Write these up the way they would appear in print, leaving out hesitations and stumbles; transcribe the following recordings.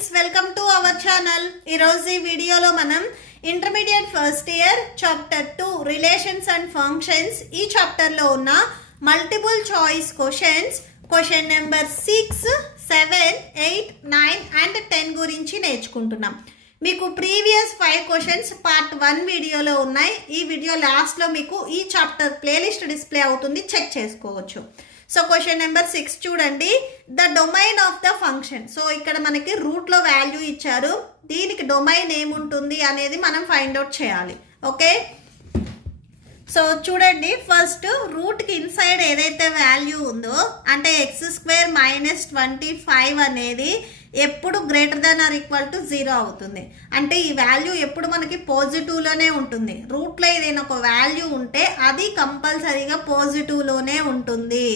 Friends, welcome to our channel. ఈరోజు ఈ వీడియోలో మనం intermediate first year chapter 2 relations and functions ఈ చాప్టర్లో ఉన్న multiple choice question number 6, 7, 8, 9 and 10 గురించి నేర్చుకుంటున్నాం. మీకు ప్రీవియస్ 5 క్వశ్చన్స్ పార్ట్ 1 వీడియోలో ఉన్నాయి. ఈ వీడియో లాస్ట్లో మీకు ఈ చాప్టర్ ప్లేలిస్ట్ డిస్ప్లే అవుతుంది, చెక్ చేసుకోవచ్చు. సో క్వశ్చన్ నెంబర్ 6 చూడండి. The domain of the function. So ఇక్కడ మనకి రూట్లో వాల్యూ ఇచ్చారు, దీనికి డొమైన్ ఏముంటుంది అనేది మనం ఫైండ్ అవుట్ చేయాలి. ఓకే, సో చూడండి, ఫస్ట్ రూట్కి ఇన్సైడ్ ఏదైతే వాల్యూ ఉందో అంటే x² - 25 అనేది ఎప్పుడు greater than or equal to 0 అవుతుంది. అంటే ఈ వాల్యూ ఎప్పుడు మనకి పాజిటివ్లోనే ఉంటుంది. రూట్లో ఏదైనా ఒక వాల్యూ ఉంటే అది కంపల్సరీగా పాజిటివ్లోనే ఉంటుంది.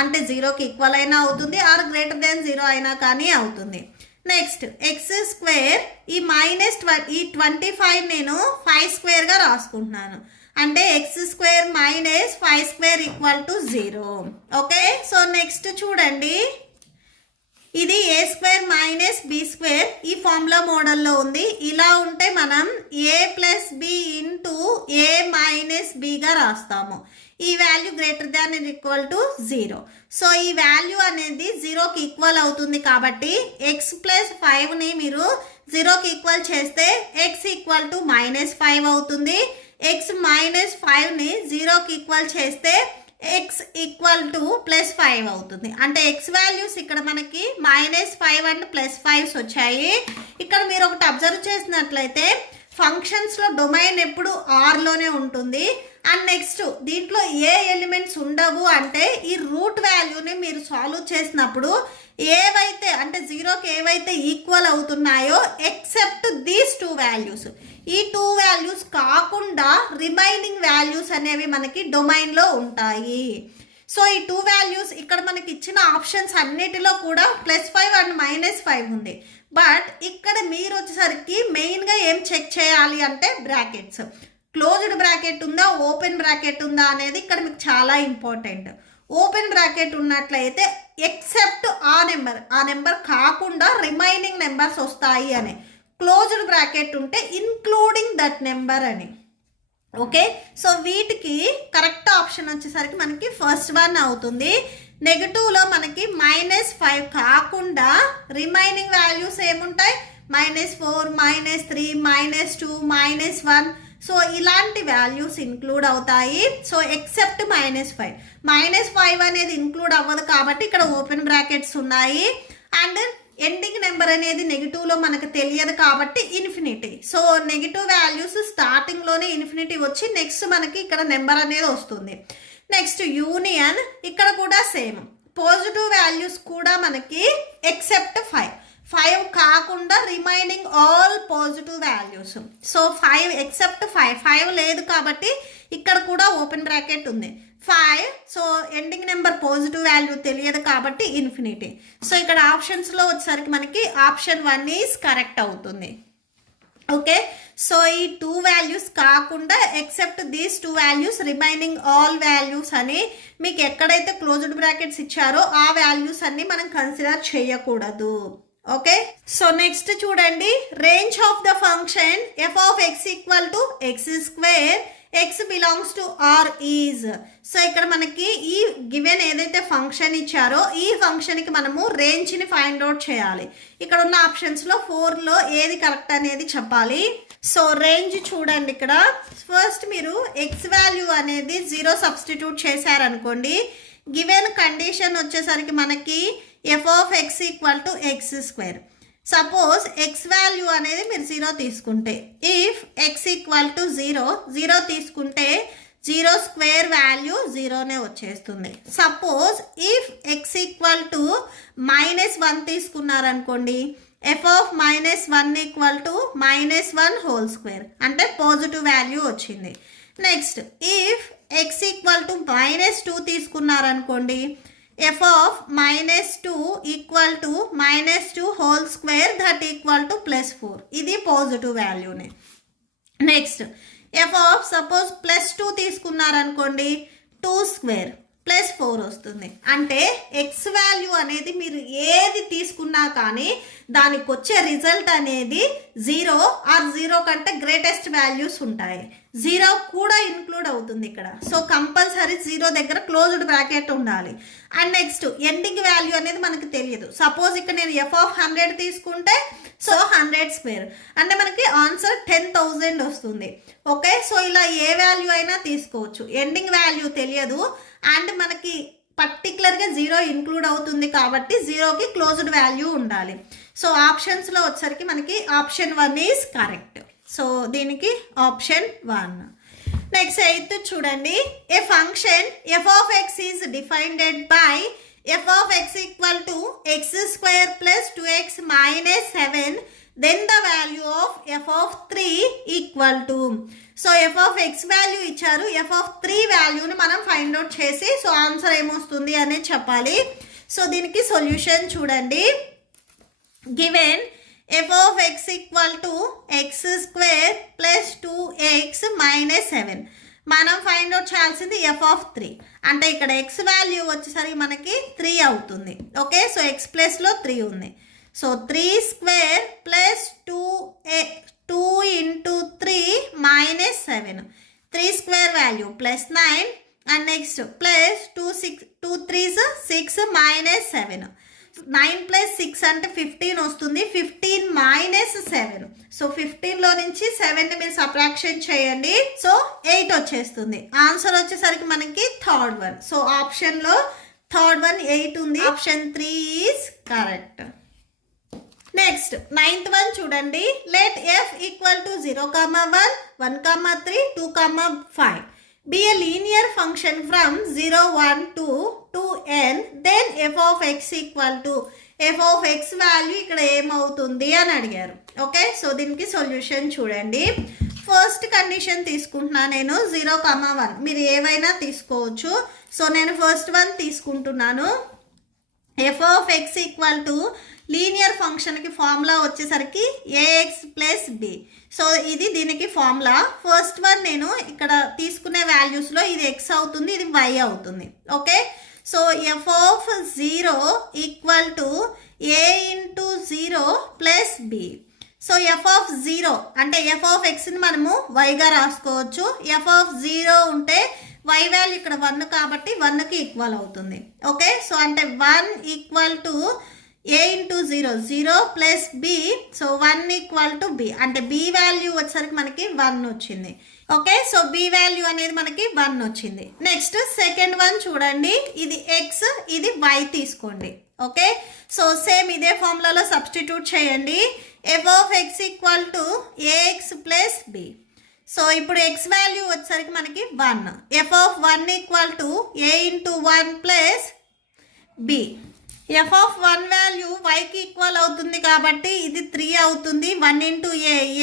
అంటే 0కి ఈక్వల్ అయినా అవుతుంది ఆర్ గ్రేటర్ దాన్ 0 అయినా కానీ అవుతుంది. నెక్స్ట్ x² ఈ ఈ 25 నేను 5² రాసుకుంటున్నాను. అంటే x² - 5² equal to 0. Okay, so next చూడండి, ఇది a² - b² ఈ ఫార్ములా మోడల్లో ఉంది. ఇలా ఉంటే మనం a + b ఇంటూ a - bగా రాస్తాము. ఈ value greater than or equal to 0. So ఈ వాల్యూ అనేది 0కి ఈక్వల్ అవుతుంది కాబట్టి x + 5ని మీరు 0కి ఈక్వల్ చేస్తే x ఈక్వల్ టు -5 అవుతుంది. x - 5ని 0కి ఈక్వల్ చేస్తే x ఈక్వల్ టు +5 అవుతుంది. అంటే x వాల్యూస్ ఇక్కడ మనకి -5 అండ్ +5 వచ్చాయి. ఇక్కడ మీరు ఒకటి అబ్జర్వ్ చేసినట్లయితే ఫంక్షన్స్లో డొమైన్ ఎప్పుడు ఆర్లోనే ఉంటుంది. అండ్ నెక్స్ట్ దీంట్లో ఏ ఎలిమెంట్స్ ఉండవు అంటే ఈ రూట్ వాల్యూని మీరు సాల్వ్ చేసినప్పుడు ఏవైతే అంటే 0కి ఏవైతే ఈక్వల్ అవుతున్నాయో ఎక్సెప్ట్ దీస్ 2 వాల్యూస్, ఈ 2 వాల్యూస్ కాకుండా రిమైనింగ్ వాల్యూస్ అనేవి మనకి డొమైన్లో ఉంటాయి. సో ఈ 2 వాల్యూస్ ఇక్కడ మనకి ఇచ్చిన ఆప్షన్స్ అన్నిటిలో కూడా +5 అండ్ -5 ఉంది. బట్ ఇక్కడ మీరు వచ్చేసరికి మెయిన్గా ఏం చెక్ చేయాలి అంటే బ్రాకెట్స్, క్లోజ్డ్ బ్రాకెట్ ఉందా ఓపెన్ బ్రాకెట్ ఉందా అనేది ఇక్కడ మీకు చాలా ఇంపార్టెంట్. ఓపెన్ బ్రాకెట్ ఉన్నట్లయితే ఎక్సెప్ట్ ఆ నెంబర్ కాకుండా రిమైనింగ్ నెంబర్స్ వస్తాయి అని, క్లోజ్డ్ బ్రాకెట్ ఉంటే ఇన్క్లూడింగ్ దట్ నెంబర్ అని. ఓకే, సో వీటికి కరెక్ట్ ఆప్షన్ వచ్చేసరికి మనకి ఫస్ట్ వన్ అవుతుంది. నెగటివ్లో మనకి -5 కాకుండా రిమైనింగ్ వాల్యూస్ ఏముంటాయి, -4, -3, -2, -1. సో ఇలాంటి వాల్యూస్ ఇంక్లూడ్ అవుతాయి. So except -5. -5 అనేది ఇంక్లూడ్ అవ్వదు కాబట్టి ఇక్కడ ఓపెన్ బ్రాకెట్స్ ఉన్నాయి. అండ్ ఎండింగ్ నెంబర్ అనేది నెగిటివ్లో మనకు తెలియదు కాబట్టి ఇన్ఫినిటీ. సో నెగిటివ్ వాల్యూస్ స్టార్టింగ్లోనే ఇన్ఫినిటీ వచ్చి నెక్స్ట్ మనకి ఇక్కడ నెంబర్ అనేది వస్తుంది. నెక్స్ట్ యూనియన్, ఇక్కడ కూడా సేమ్ పాజిటివ్ వాల్యూస్ కూడా మనకి ఎక్సెప్ట్ 5 కాకుండా remaining all positive values. So 5 except 5 లేదు కాబట్టి ఇక్కడ కూడా ఓపెన్ బ్రాకెట్ ఉంది 5. So ending number positive value తెలియదు కాబట్టి ఇన్ఫినిటీ. సో ఇక్కడ ఆప్షన్స్లో వచ్చేసరికి మనకి ఆప్షన్ 1 ఈజ్ కరెక్ట్ అవుతుంది. ఓకే, సో ఈ 2 వాల్యూస్ కాకుండా except these 2 values remaining all values అని మీకు ఎక్కడైతే క్లోజ్డ్ బ్రాకెట్స్ ఇచ్చారో ఆ వాల్యూస్ అన్ని మనం కన్సిడర్ చేయకూడదు. ఓకే, సో నెక్స్ట్ చూడండి, range of the function f of x equal to x², x belongs to R is. So ఇక్కడ మనకి ఈ గివెన్ ఏదైతే ఫంక్షన్ ఇచ్చారో ఈ ఫంక్షన్కి మనము రేంజ్ని ఫైండ్ అవుట్ చేయాలి. ఇక్కడ ఉన్న ఆప్షన్స్లో 4లో ఏది కరెక్ట్ అనేది చెప్పాలి. సో రేంజ్ చూడండి, ఇక్కడ ఫస్ట్ మీరు x వాల్యూ అనేది 0 సబ్స్టిట్యూట్ చేశారనుకోండి, గివెన్ కండిషన్ వచ్చేసరికి మనకి f of x equal to x². Suppose x value అనేది మీరు 0 తీసుకుంటే, ఇఫ్ x ఈక్వల్ టు 0 తీసుకుంటే 0² వాల్యూ 0నే వచ్చేస్తుంది. Suppose if x equal to -1 తీసుకున్నారనుకోండి, f of -1 ఈక్వల్ టు -1² అంటే పాజిటివ్ వాల్యూ వచ్చింది. Next if x equal to -2 తీసుకున్నారనుకోండి, f of -2 equal to -2² that equal to +4, ఇది పాజిటివ్ వాల్యూనే. నెక్స్ట్ f of సపోజ్ +2 తీసుకున్నారనుకోండి, 2² ప్లస్ 4 వస్తుంది. అంటే ఎక్స్ వాల్యూ అనేది మీరు ఏది తీసుకున్నా కానీ దానికి వచ్చే రిజల్ట్ అనేది 0 ఆర్ 0 కంటే గ్రేటెస్ట్ వాల్యూస్ ఉంటాయి. 0 కూడా ఇన్క్లూడ్ అవుతుంది ఇక్కడ. సో కంపల్సరీ 0 దగ్గర క్లోజ్డ్ బ్రాకెట్ ఉండాలి. అండ్ నెక్స్ట్ ఎండింగ్ వాల్యూ అనేది మనకు తెలియదు. సపోజ్ ఇక్కడ నేను f(100) తీసుకుంటే సో 100² అంటే మనకి ఆన్సర్ 10,000 వస్తుంది. ఓకే, సో ఇలా ఏ వాల్యూ అయినా తీసుకోవచ్చు. ఎండింగ్ వాల్యూ తెలియదు అండ్ మనకి పర్టికులర్గా 0 ఇన్క్లూడ్ అవుతుంది కాబట్టి 0కి క్లోజ్డ్ వాల్యూ ఉండాలి. సో ఆప్షన్స్లో వచ్చేసరికి మనకి ఆప్షన్ 1 ఈజ్ కరెక్ట్. సో దీనికి ఆప్షన్ 1. నెక్స్ట్ 8th చూడండి. A function f of x is defined by f of x equal to x² plus 2x minus 7 then the value of f of 3 equal to. So f of x value ఇచ్చారు, f of 3 వాల్యూని మనం find out చేసి so answer ఏమొస్తుంది అనేది చెప్పాలి. So దీనికి solution చూడండి. Given f of x equal to x² plus 2x minus 7 మనం ఫైండ్ అవుట్ చేయాల్సింది f of 3 అంటే ఇక్కడ x వాల్యూ వచ్చేసరికి మనకి 3 అవుతుంది. ఓకే, సో x ప్లస్లో 3 ఉంది. So 3² plus 2 into 3 minus 7 3² value plus 9 and next plus 2 3s 6 minus 7 9 plus 6 అంటే 15 వస్తుంది. 15 మైనస్ 7 సో 15లో నుంచి 7ని మీరు సబ్ట్రాక్షన్ చేయండి. సో 8 వచ్చేస్తుంది. ఆన్సర్ వచ్చేసరికి మనకి థర్డ్ వన్. సో ఆప్షన్లో థర్డ్ వన్ 8 ఉంది. Option 3 is correct. Next 9th one చూడండి. Let f equal to 0, 1, 1, 3, 2, 5 be a linear function from 0, 1 to 2n then f of x equal to f of x value ఇక్కడ ఏమవుతుంది అని అడిగారు. Okay, so దీనికి solution చూడండి. First condition తీసుకుంటున్నా నేను 0, 1 మీరు ఏవైనా తీసుకోవచ్చు. సో నేను ఫస్ట్ వన్ తీసుకుంటున్నాను. f of x equal to linear ఫంక్షన్కి ఫార్ములా వచ్చేసరికి ax ప్లస్ b. సో ఇది దీనికి ఫార్ములా. ఫస్ట్ వన్ నేను ఇక్కడ తీసుకునే వాల్యూస్లో ఇది x అవుతుంది, ఇది y అవుతుంది. Okay, so f of 0 equal to a into 0 plus b. So f of 0 అంటే f of xని మనము yగా రాసుకోవచ్చు. f of 0 ఉంటే y వాల్యూ ఇక్కడ 1 కాబట్టి 1కి ఈక్వల్ అవుతుంది. ఓకే, సో అంటే 1 equal to a into 0 0 plus b. So 1 equal to b అంటే b వాల్యూ వచ్చేసరికి మనకి 1 వచ్చింది. ఓకే, సో b వాల్యూ అనేది మనకి 1 వచ్చింది. నెక్స్ట్ సెకండ్ వన్ చూడండి. ఇది x, ఇది y తీసుకోండి. ఓకే, సో సేమ్ ఇదే ఫార్ములాలో సబ్స్టిట్యూట్ చేయండి. f of x equal to ax plus b. So ఇప్పుడు x వాల్యూ వచ్చేసరికి మనకి 1. f of 1 equal to a into 1 plus b. f of 1 value yకి ఈక్వల్ అవుతుంది కాబట్టి ఇది 3 అవుతుంది. 1 into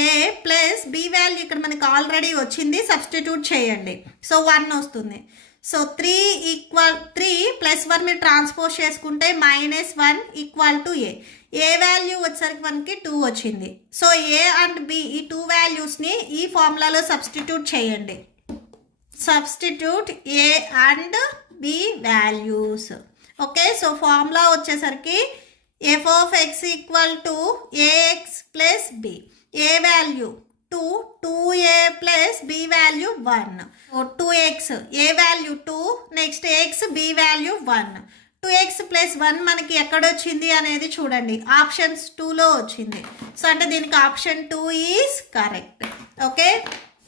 a plus b value ఇక్కడ మనకి ఆల్రెడీ వచ్చింది, సబ్స్టిట్యూట్ చేయండి. సో 1 వస్తుంది. సో 3 ప్లస్ 1 మీరు ట్రాన్స్పోజ్ చేసుకుంటే -1 ఈక్వల్ టు a వాల్యూ వచ్చేసరికి మనకి 2 వచ్చింది. సో a అండ్ b ఈ 2 వాల్యూస్ని ఈ ఫార్ములాలో సబ్స్టిట్యూట్ చేయండి. Substitute a and b values. Okay, so formula వచ్చేసరికి f of x equal to ax plus b. a value 2, 2a plus b value 1. 2x a value 2, next x b value 1. 2x plus 1 మనకి ఎక్కడొచ్చింది అనేది చూడండి. Options 2లో వచ్చింది. So అంటే దీనికి option 2 is correct. Okay,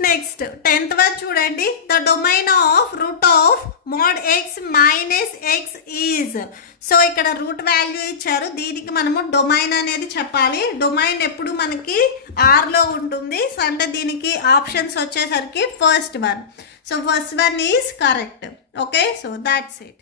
next 10th one చూడండి. The domain of root of mod x minus x is. So ఇక్కడ root value ఇచ్చారు, దీనికి మనము డొమైన్ అనేది చెప్పాలి. డొమైన్ ఎప్పుడు మనకి ఆర్లో ఉంటుంది. సో అంటే దీనికి ఆప్షన్స్ వచ్చేసరికి first one. So first one is correct. Okay, so that's it.